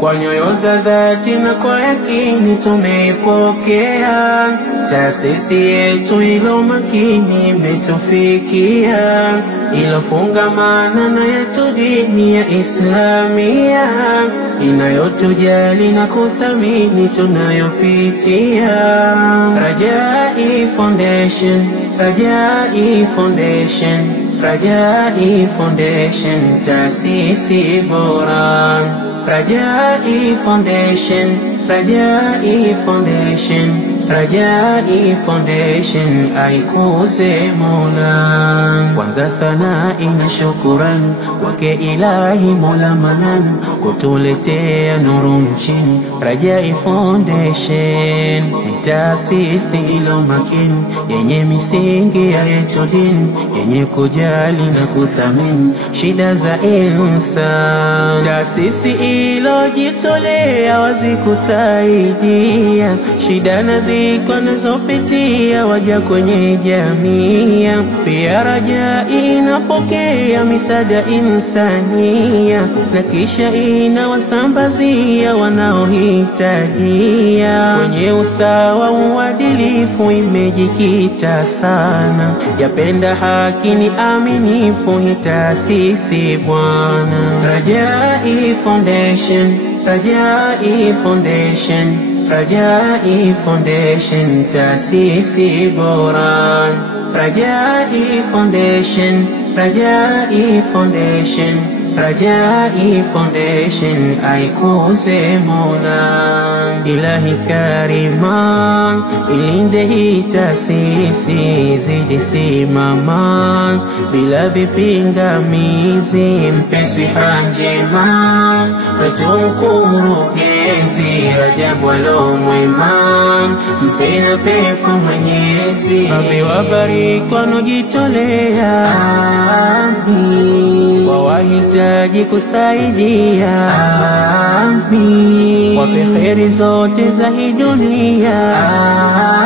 Kwa nyoyo za dhati na kwa yakini tumeipokea taasisi yetu ilo makini imetufikia, ilofungamana na yetu dini ya Islamia, inayotujali na kuthamini tunayopitia. Rajai Foundation, Rajai Foundation, Rajai Foundation, taasisi bora. Rajai Foundation, Rajai Foundation, Rajai Foundation, aikuze Mola. Kwanza thanai na shukuran kwake Ilahi Mola Manan, kutuletea nuru nchini. Rajai Foundation ni taasisi ilo makini, yenye misingi ya yetu dini, yenye kujali na kuthamini shida za insan. Taasisi ilo jitolea wazi kusaidia shida na dhiki wanazopitia waja kwenye jamii. Pia Rajai inapokea misaada insania, na kisha inawasambazia wanaohitajia. Kwenye usawa uadilifu imejikita sana, yapenda haki ni aminifu hii taasisi bwana. Rajai Foundation, Rajai Foundation, Rajai Foundation, taasisi bora. Rajai Foundation, Rajai Foundation, Rajai Foundation, aikuze Mola. Ilahi Karima, ilinde hii taasisi, zidi simama bila vipingamizi. Mpe siha njema wetu mkurugenzi Rajabu alo mwema, mpe na pepo Mwenyezi. Rabbi wabariki wanaojitolea, amin. Wawahitaji kusaidia, amin. Wape kheri zote za hii dunia,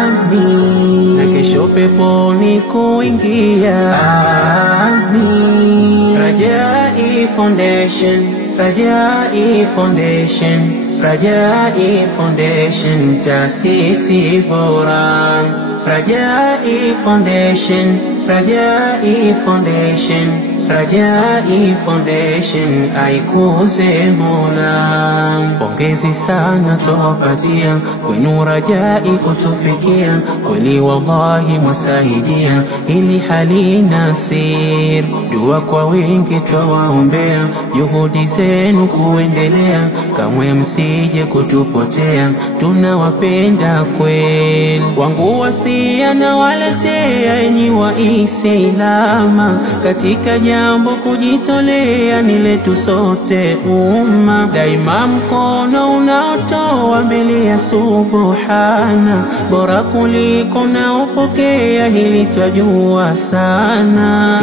amin. Na kesho peponi kuingia, amin. Rajai Foundation, Rajai Foundation, Rajai Foundation, taasisi bora. Rajai Foundation, Rajai Foundation, Rajai Foundation, aikuze Mola. Pongezi sana tuwapatia kwenu Rajai kutufikia, kweli wallahi mwasaidia, ili halina sir. Dua kwa wingi twawaombea, juhudi zenu kuendelea, kamwe msije kutupotea, tunawapenda kweli. Wangu wasia na waletea enyi Waislama, katika jambo kujitolea ni letu sote umma. Daima mkono unaotoa mbele ya Subhana, bora kuliko naopokea, hili twajua sana.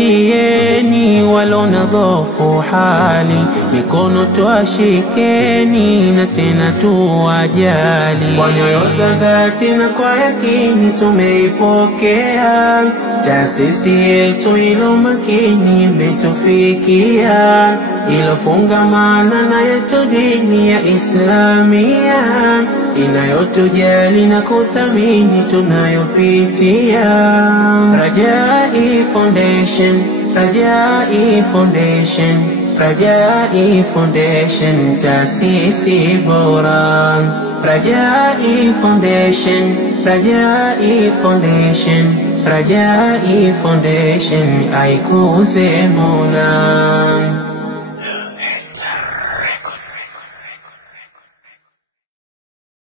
Tuwasaidieni walona dhofu hali, mikono twashikeni na tena tuwajali. Kwa nyoyo za dhati na kwa yakini tumeipokea taasisi yetu ilo makini imetufikia, ilofungamana na yetu dini ya Islamia, inayotujali na kuthamini tunayopitia. Rajai Foundation, Rajai Foundation, Rajai Foundation, taasisi bora. Rajai Foundation, Rajai Foundation, Rajai Foundation, aikuze Mola.